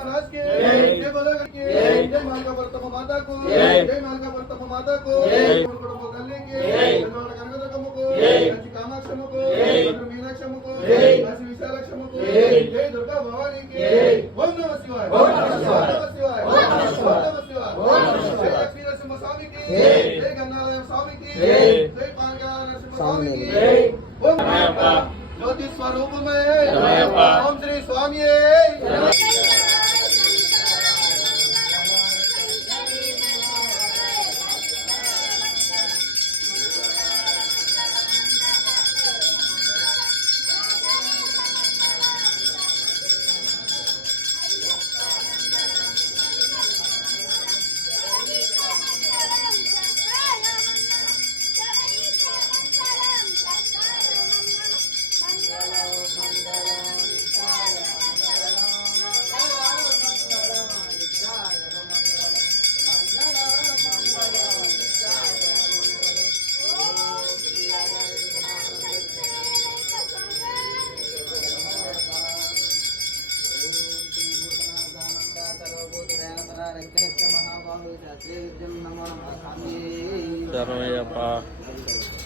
महाराज के जय बोलो के जय मालका परतम माता को जय मालका परतम माता को कुटुंब तल्ली के जनवाड़ कनकदुर्गम्म को कंची कामाक्षम्म को मधुर मीनाक्षम्म को काशी विशालाक्षम्म को जय दुर्गा भवानी के ओम नमः शिवाय ओम नमः शिवाय ओम नमः शिवाय ओम नमः शिवाय ओम नमः शिवाय जय लक्ष्मी नरसिंह स्वामी की जय गंगालय स्वामी की जय पानका नरसिंह स्वामी की ओम ज्योति स्वरूप में ओम श्री स्वामी శరణయ్యప్ప.